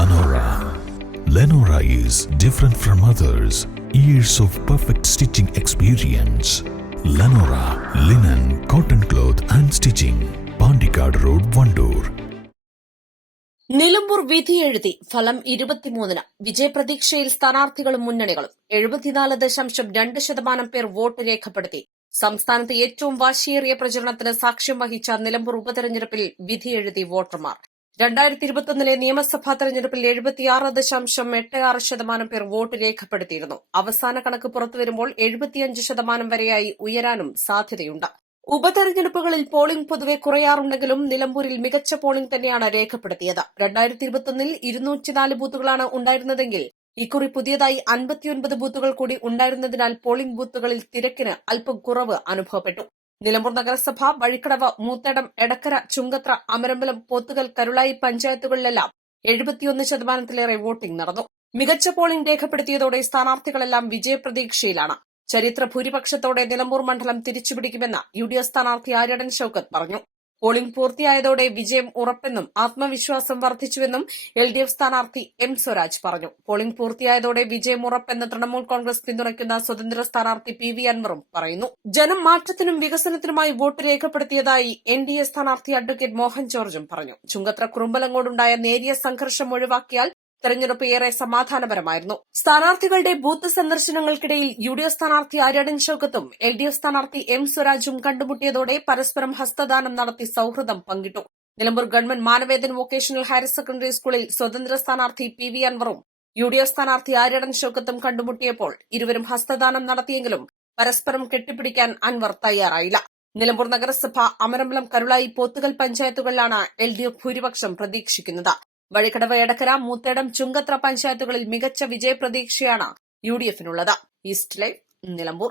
Lenora. Lenora is different from others. Years of perfect stitching experience. Lenora, linen, cotton cloth and stitching. Pandikad Road, Vandoor. Nilambur വിധിയെഴുതി ഫലം 23-ന്. വിജയപ്രതീക്ഷയിൽ സ്ഥാനാർത്ഥികളും മുന്നണികളും. 74.2% പേർ vote രേഖപ്പെടുത്തി. സംസ്ഥാനത്ത് ഏറ്റവും വാശിയേറിയ പ്രചരണത്തിന് സാക്ഷ്യം വഹിച്ച നിലമ്പൂർ ഉപതെരഞ്ഞെടുപ്പിൽ വിധിയെഴുതി വോട്ടർമാർ. 2021 നിയമസഭാ തെരഞ്ഞെടുപ്പിൽ 76.86% പേർ വോട്ട് രേഖപ്പെടുത്തിയിരുന്നു. അവസാന കണക്ക് പുറത്തുവരുമ്പോൾ 75% വരെയായി ഉയരാനും സാധ്യതയുണ്ട്. ഉപതെരഞ്ഞെടുപ്പുകളിൽ പോളിംഗ് പൊതുവെ കുറയാറുണ്ടെങ്കിലും നിലമ്പൂരിൽ മികച്ച പോളിംഗ് തന്നെയാണ് രേഖപ്പെടുത്തിയത്. 2021 204 ബൂത്തുകളാണ് ഉണ്ടായിരുന്നതെങ്കിൽ ഇക്കുറി പുതിയതായി 59 ബൂത്തുകൾ കൂടി ഉണ്ടായിരുന്നതിനാൽ പോളിംഗ് ബൂത്തുകളിൽ തിരക്കിന് അല്പം കുറവ് അനുഭവപ്പെട്ടു. നിലമ്പൂർ നഗരസഭ, വഴിക്കടവ്, മൂത്തേടം, എടക്കര, ചുങ്കത്ര, അമരമ്പലം, പോത്തുകൽ, കരുളായി പഞ്ചായത്തുകളിലെല്ലാം 71%-ലേറെ വോട്ടിംഗ് നടന്നു. മികച്ച പോളിംഗ് രേഖപ്പെടുത്തിയതോടെ സ്ഥാനാർത്ഥികളെല്ലാം വിജയപ്രതീക്ഷയിലാണ്. ചരിത്ര ഭൂരിപക്ഷത്തോടെ നിലമ്പൂർ മണ്ഡലം തിരിച്ചുപിടിക്കുമെന്ന് UDF സ്ഥാനാർത്ഥി ആര്യടൻ ഷൌക്കത്ത് പറഞ്ഞു. പോളിംഗ് പൂർത്തിയായതോടെ വിജയം ഉറപ്പെന്നും ആത്മവിശ്വാസം വർദ്ധിച്ചുവെന്നും LDF സ്ഥാനാർത്ഥി M. സ്വരാജ് പറഞ്ഞു. പോളിംഗ് പൂർത്തിയായതോടെ വിജയം ഉറപ്പെന്ന് തൃണമൂൽ കോൺഗ്രസ് പിന്തുണയ്ക്കുന്ന സ്വതന്ത്ര സ്ഥാനാർത്ഥി PV അൻവറും പറയുന്നു. ജനം മാറ്റത്തിനും വികസനത്തിനുമായി വോട്ട് രേഖപ്പെടുത്തിയതായി NDA സ്ഥാനാർത്ഥി അഡ്വക്കേറ്റ് മോഹൻ ജോർജും പറഞ്ഞു. ചുങ്കത്ര കുറുമ്പലങ്ങോടുണ്ടായ നേരിയ സംഘർഷം ഒഴിവാക്കിയാൽ തെരഞ്ഞെടുപ്പ് ഏറെ സമാധാനപരമായിരുന്നു. സ്ഥാനാർത്ഥികളുടെ ബൂത്ത് സന്ദർശനങ്ങൾക്കിടയിൽ UDF സ്ഥാനാർത്ഥി ആര്യടൻ ഷൌക്കത്തും LDF സ്ഥാനാർത്ഥി M. സ്വരാജും കണ്ടുമുട്ടിയതോടെ പരസ്പരം ഹസ്തദാനം നടത്തി സൌഹൃദം പങ്കിട്ടു. Nilambur government Manavedan vocational higher secondary സ്കൂളിൽ സ്വതന്ത്ര സ്ഥാനാർത്ഥി PV അൻവറും UDF സ്ഥാനാർത്ഥി ആര്യടൻ ഷൌക്കത്തും കണ്ടുമുട്ടിയപ്പോൾ ഇരുവരും ഹസ്തദാനം നടത്തിയെങ്കിലും പരസ്പരം കെട്ടിപ്പിടിക്കാൻ അൻവർ തയ്യാറായില്ല. നിലമ്പൂർ നഗരസഭ, അമരമ്പലം, കരുളായി, പോത്തുകൽ പഞ്ചായത്തുകളിലാണ് LDF ഭൂരിപക്ഷം പ്രതീക്ഷിക്കുന്നത്. വഴിക്കടവ്, എടക്കര, മൂത്തേടം, ചുങ്കത്ര പഞ്ചായത്തുകളിൽ മികച്ച വിജയപ്രതീക്ഷയാണ് UDF-നുള്ളത്. East live, Nilambur.